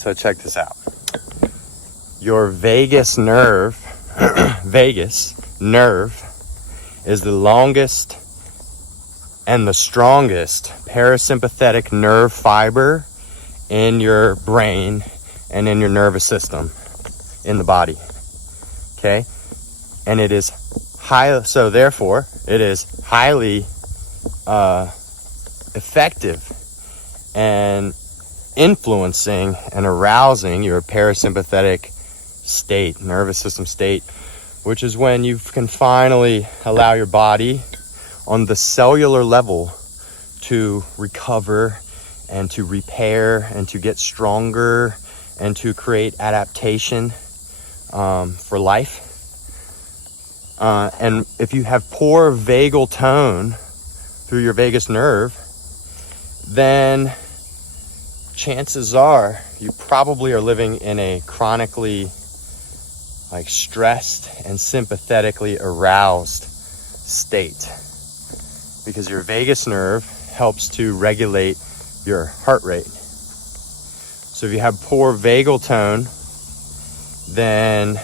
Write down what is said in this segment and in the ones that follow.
So check this out. Your vagus nerve, vagus nerve, is the longest and the strongest parasympathetic nerve fiber in your brain and in your nervous system in the body. Okay? And it is therefore it is highly effective and influencing and arousing your parasympathetic state, nervous system state, which is when you can finally allow your body on the cellular level to recover and to repair and to get stronger and to create adaptation for life. And if you have poor vagal tone through your vagus nerve, then chances are you probably are living in a chronically stressed and sympathetically aroused state, because your vagus nerve helps to regulate your heart rate. So if you have poor vagal tone, then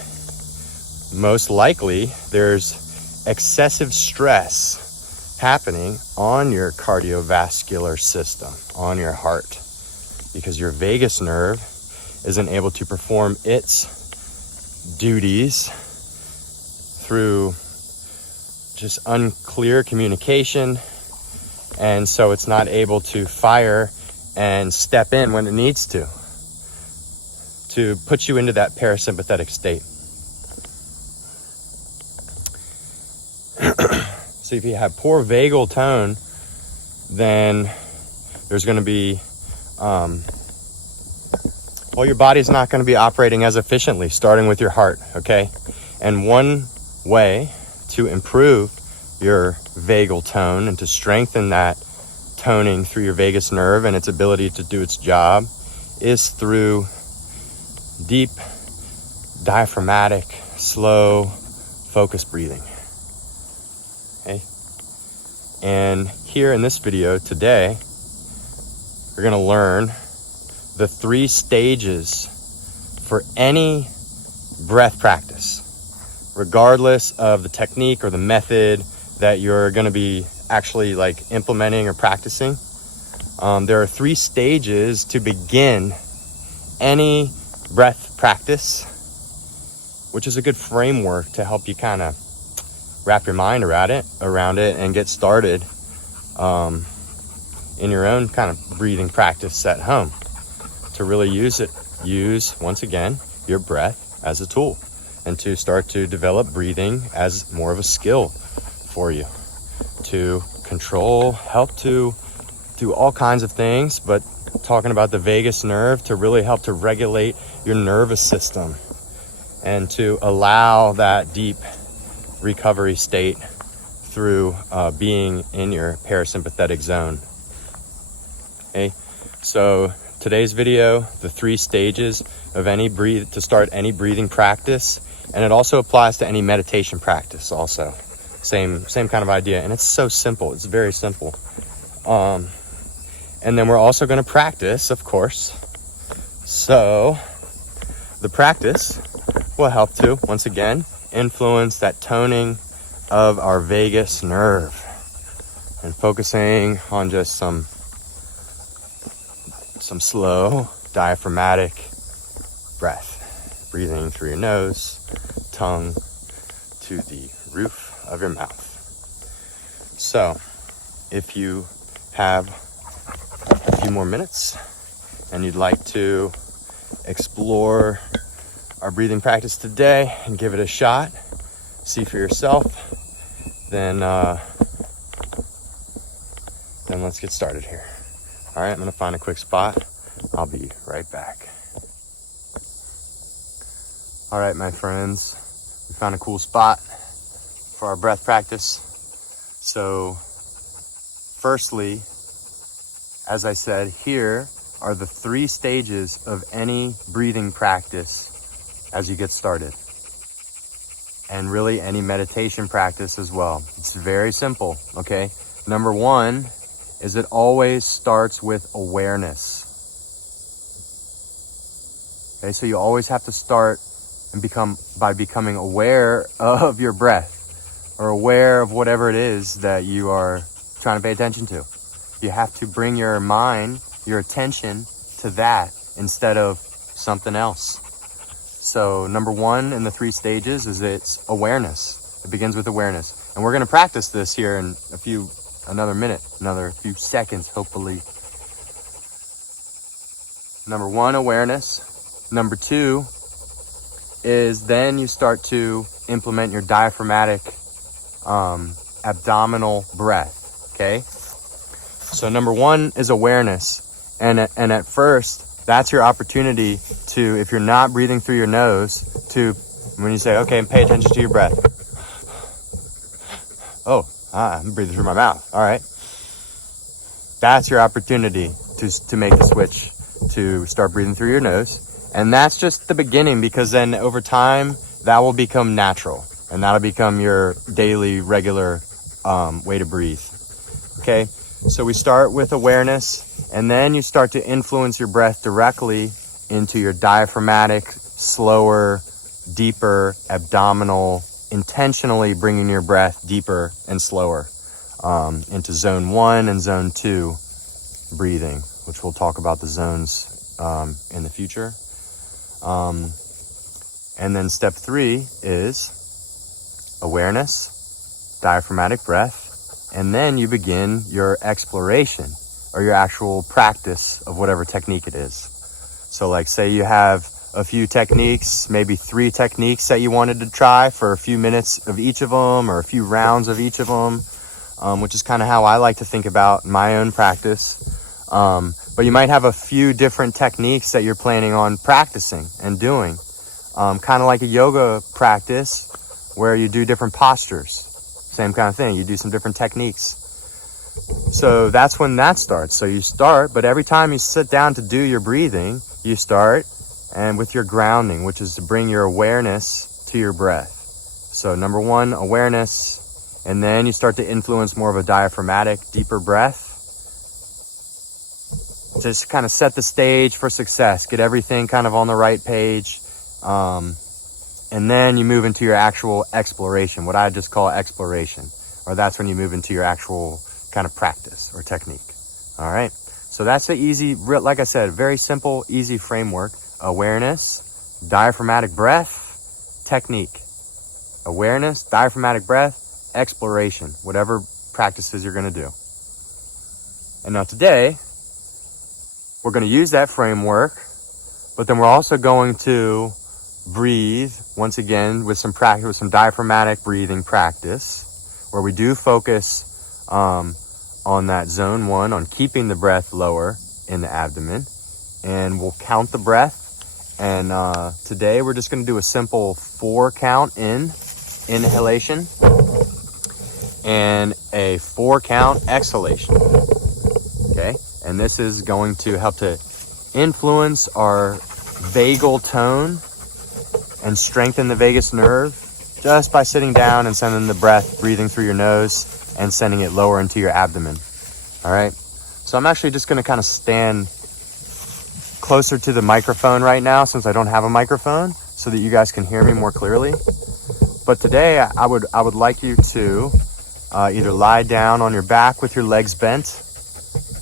most likely there's excessive stress happening on your cardiovascular system, on your heart, because your vagus nerve isn't able to perform its duties through just unclear communication, and so it's not able to fire and step in when it needs to put you into that parasympathetic state. So if you have poor vagal tone, then there's going to be your body's not going to be operating as efficiently, starting with your heart, okay? And one way to improve your vagal tone and to strengthen that toning through your vagus nerve and its ability to do its job is through deep, diaphragmatic, slow, focused breathing. Okay? And here in this video today, we're going to learn the 3 stages for any breath practice, regardless of the technique or the method that you're going to be actually implementing or practicing. There are 3 stages to begin any breath practice, which is a good framework to help you kind of wrap your mind around it and get started in your own kind of breathing practice at home, to really use once again your breath as a tool, and to start to develop breathing as more of a skill for you to control, help to do all kinds of things, but talking about the vagus nerve, to really help to regulate your nervous system and to allow that deep recovery state through being in your parasympathetic zone. Okay, so today's video, the 3 stages of to start any breathing practice, and it also applies to any meditation practice also. Same kind of idea, and it's so simple. It's very simple. And then we're also going to practice, of course. So the practice will help to, once again, influence that toning of our vagus nerve and focusing on just some slow diaphragmatic breath, breathing through your nose, tongue to the roof of your mouth. So if you have a few more minutes and you'd like to explore our breathing practice today and give it a shot, see for yourself, then let's get started here. All right, I'm going to find a quick spot. I'll be right back. All right, my friends, we found a cool spot for our breath practice. So firstly, as I said, here are the 3 stages of any breathing practice as you get started, and really any meditation practice as well. It's very simple, okay? Number 1 is it always starts with awareness. Okay, so you always have to start and by becoming aware of your breath, or aware of whatever it is that you are trying to pay attention to. You have to bring your mind, your attention to that instead of something else. So number one in the 3 stages is it's awareness. It begins with awareness. And we're going to practice this here in another few seconds, hopefully. Number 1, awareness. Number 2 is then you start to implement your diaphragmatic abdominal breath, okay? So number 1 is awareness. And at first, that's your opportunity to, if you're not breathing through your nose, to, when you say, okay, pay attention to your breath. I'm breathing through my mouth. All right. That's your opportunity to make the switch to start breathing through your nose. And that's just the beginning, because then over time, that will become natural. And that'll become your daily, regular way to breathe. Okay? So we start with awareness, and then you start to influence your breath directly into your diaphragmatic, slower, deeper, abdominal, intentionally bringing your breath deeper and slower into zone 1 and zone 2 breathing, which we'll talk about the zones in the future. And then step 3 is awareness, diaphragmatic breath, and then you begin your exploration or your actual practice of whatever technique it is. So like say you have a few techniques, maybe 3 techniques that you wanted to try for a few minutes of each of them or a few rounds of each of them, which is kind of how I like to think about my own practice. But you might have a few different techniques that you're planning on practicing and doing, kind of like a yoga practice where you do different postures. Same kind of thing. You do some different techniques. So that's when that starts. So you start, but every time you sit down to do your breathing, you start and with your grounding, which is to bring your awareness to your breath. So number 1, awareness, and then you start to influence more of a diaphragmatic, deeper breath. Just kind of set the stage for success. Get everything kind of on the right page. And then you move into your actual exploration, what I just call exploration. Or that's when you move into your actual kind of practice or technique. All right. So that's the easy, like I said, very simple, easy framework. Awareness, diaphragmatic breath, technique. Awareness, diaphragmatic breath, exploration, whatever practices you're going to do. And now today, we're going to use that framework, but then we're also going to breathe once again with some practice, with some diaphragmatic breathing practice, where we do focus on that zone 1, on keeping the breath lower in the abdomen, and we'll count the breath. And today we're just going to do a simple 4 count inhalation and a 4 count exhalation. Okay, and this is going to help to influence our vagal tone and strengthen the vagus nerve just by sitting down and sending the breath, breathing through your nose and sending it lower into your abdomen. All right. So I'm actually just going to kind of stand closer to the microphone right now, since I don't have a microphone, so that you guys can hear me more clearly. But today I would like you to either lie down on your back with your legs bent,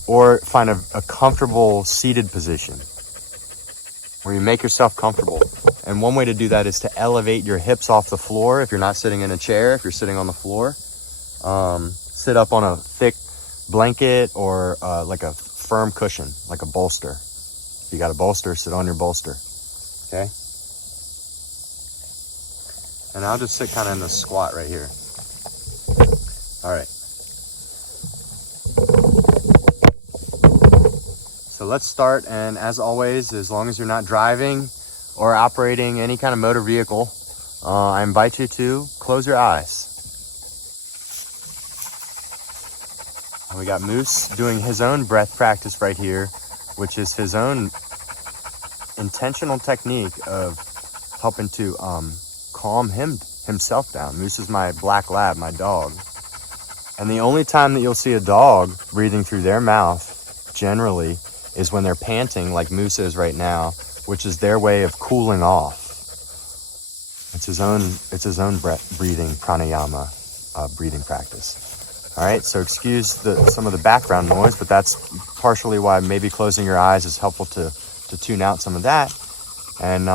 or find a comfortable seated position where you make yourself comfortable. And one way to do that is to elevate your hips off the floor. If you're not sitting in a chair, if you're sitting on the floor, sit up on a thick blanket or like a firm cushion, like a bolster. If you got a bolster, sit on your bolster. Okay? And I'll just sit kind of in the squat right here. All right. So let's start, and as always, as long as you're not driving or operating any kind of motor vehicle, I invite you to close your eyes. And we got Moose doing his own breath practice right here, which is his own intentional technique of helping to calm himself down. Moose is my black lab, my dog. And the only time that you'll see a dog breathing through their mouth, generally, is when they're panting like Moose is right now, which is their way of cooling off. It's his own breathing pranayama, breathing practice. All right, so excuse some of the background noise, but that's partially why maybe closing your eyes is helpful to tune out some of that, and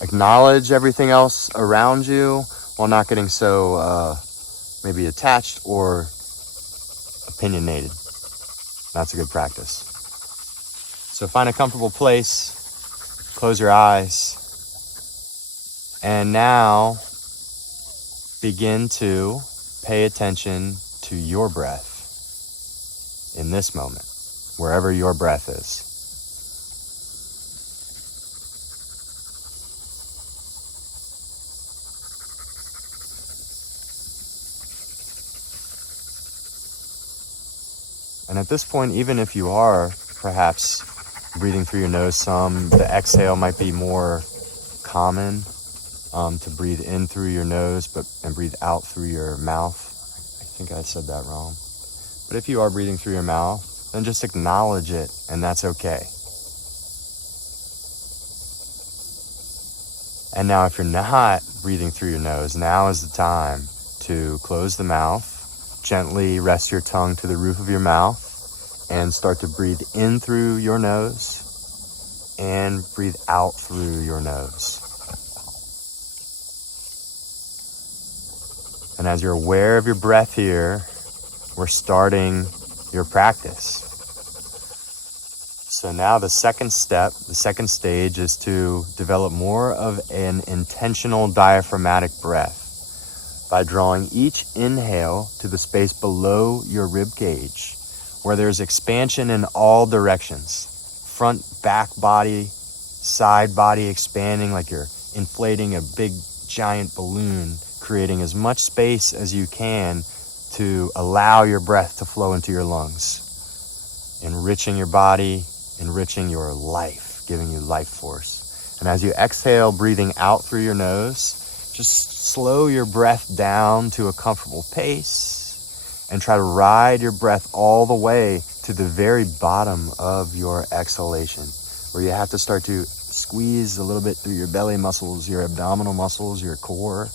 acknowledge everything else around you while not getting so maybe attached or opinionated. That's a good practice. So find a comfortable place, close your eyes, and now begin to pay attention to your breath in this moment, wherever your breath is. And at this point, even if you are perhaps breathing through your nose some, the exhale might be more common, to breathe in through your nose and breathe out through your mouth. I think I said that wrong. But if you are breathing through your mouth, then just acknowledge it, and that's okay. And now if you're not breathing through your nose, now is the time to close the mouth, gently rest your tongue to the roof of your mouth, and start to breathe in through your nose and breathe out through your nose. And as you're aware of your breath here, we're starting your practice. So now the second stage is to develop more of an intentional diaphragmatic breath by drawing each inhale to the space below your rib cage, where there's expansion in all directions. Front, back body, side body expanding like you're inflating a big giant balloon, creating as much space as you can to allow your breath to flow into your lungs, enriching your body, enriching your life, giving you life force. And as you exhale, breathing out through your nose, just slow your breath down to a comfortable pace and try to ride your breath all the way to the very bottom of your exhalation, where you have to start to squeeze a little bit through your belly muscles, your abdominal muscles, your core,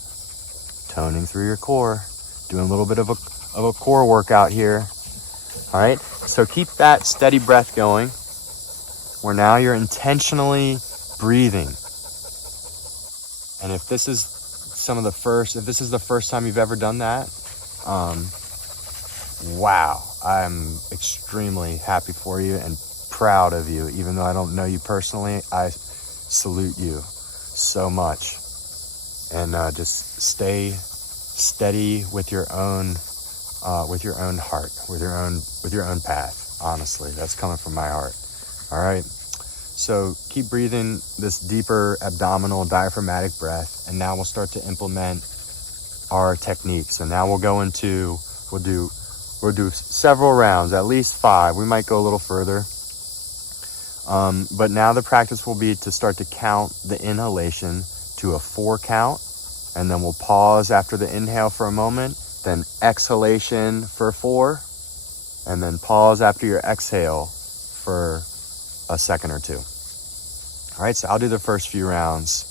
toning through your core, doing a little bit of a core workout here. All right, so keep that steady breath going, where now you're intentionally breathing. And if this is the first time you've ever done that, wow, I'm extremely happy for you and proud of you. Even though I don't know you personally, I salute you so much. And just stay steady with your own heart, with your own path. Honestly, that's coming from my heart. All right. So keep breathing this deeper abdominal diaphragmatic breath, and now we'll start to implement our technique. So now we'll do several rounds, at least 5. We might go a little further. But now the practice will be to start to count the inhalation to a 4 count, and then we'll pause after the inhale for a moment, then exhalation for 4, and then pause after your exhale for a second or 2. All right, so I'll do the first few rounds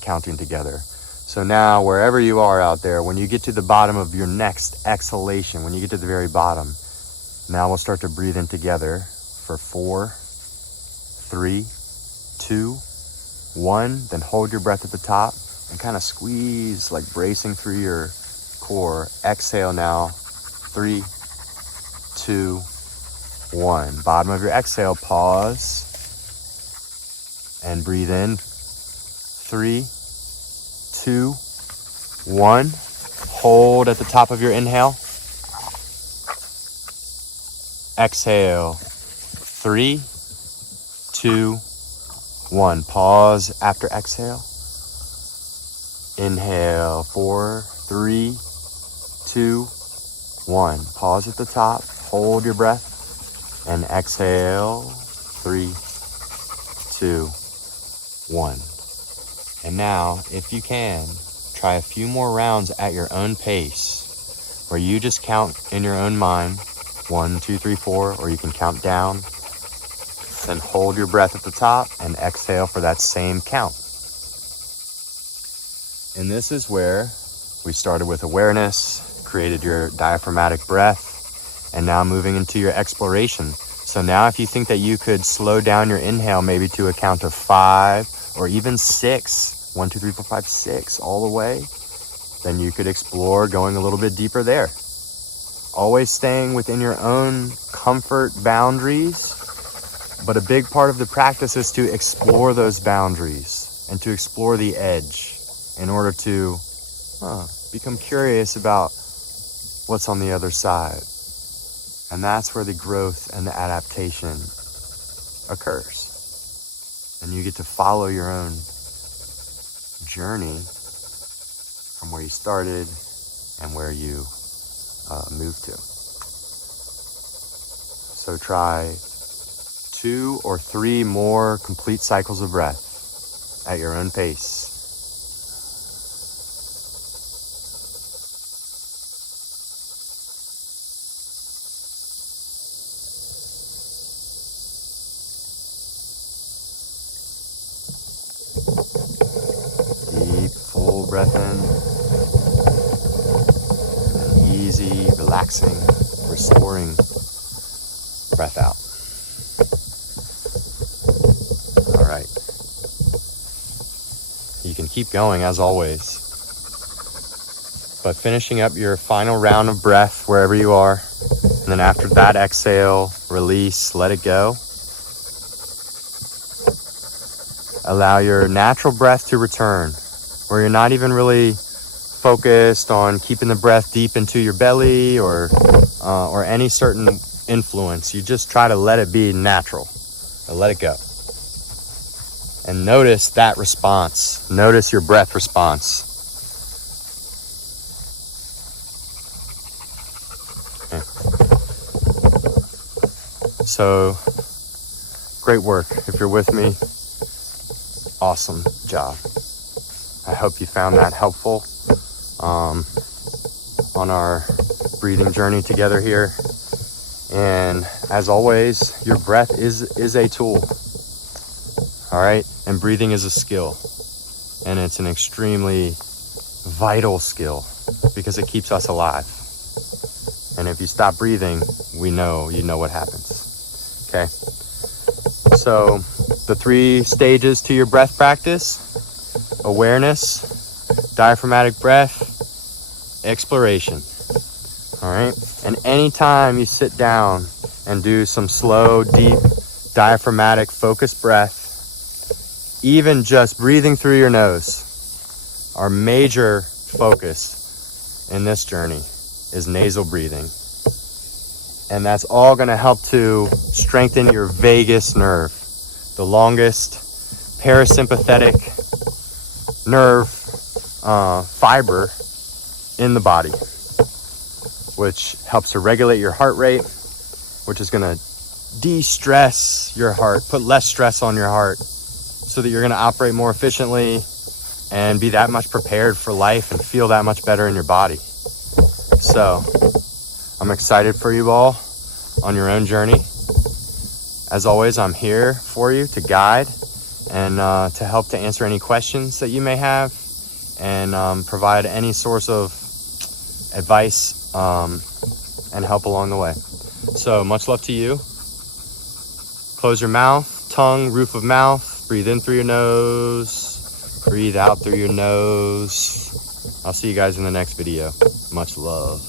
counting together. So now, wherever you are out there, when you get to the bottom of your next exhalation, when you get to the very bottom, now we'll start to breathe in together for 4, 3, 2, 1. Then hold your breath at the top and kind of squeeze, like bracing through your core. Exhale now, 3, 2, 1. Bottom of your exhale, pause and breathe in. 3, 2, 1. Hold at the top of your inhale. Exhale. 3, 2, 1. Pause after exhale. Inhale. 4, 3, 2, 1. Pause at the top. Hold your breath. And exhale. 3, 2, 1. And now, if you can, try a few more rounds at your own pace, where you just count in your own mind, 1, 2, 3, 4, or you can count down Then hold your breath at the top and exhale for that same count. And this is where we started with awareness, created your diaphragmatic breath, and now moving into your exploration. So now if you think that you could slow down your inhale maybe to a count of 5 or even 6, 1, 2, 3, 4, 5, 6 all the way, then you could explore going a little bit deeper there. Always staying within your own comfort boundaries, but a big part of the practice is to explore those boundaries and to explore the edge in order to become curious about what's on the other side. And that's where the growth and the adaptation occurs. And you get to follow your own journey from where you started and where you moved to. So try 2 or 3 more complete cycles of breath at your own pace. Deep, full breath in. And an easy, relaxing, restoring breath out. All right. You can keep going as always. But finishing up your final round of breath wherever you are. And then after that, exhale, release, let it go. Allow your natural breath to return, where you're not even really focused on keeping the breath deep into your belly or any certain influence. You just try to let it be natural and let it go. And notice that response. Notice your breath response. Okay. So, great work. If you're with me, awesome job. I hope you found that helpful on our breathing journey together here. And as always, your breath is a tool. All right? And breathing is a skill. And it's an extremely vital skill because it keeps us alive. And if you stop breathing, you know what happens. Okay? So the 3 stages to your breath practice: awareness, diaphragmatic breath, exploration. All right? And anytime you sit down and do some slow, deep, diaphragmatic, focused breath, even just breathing through your nose, our major focus in this journey is nasal breathing. And that's all going to help to strengthen your vagus nerve, the longest parasympathetic nerve fiber in the body, which helps to regulate your heart rate, which is going to de-stress your heart, put less stress on your heart, so that you're going to operate more efficiently and be that much prepared for life and feel that much better in your body. So I'm excited for you all on your own journey. As always, I'm here for you to guide and to help to answer any questions that you may have and provide any source of advice and help along the way. So much love to you. Close your mouth, tongue, roof of mouth. Breathe in through your nose. Breathe out through your nose. I'll see you guys in the next video. Much love.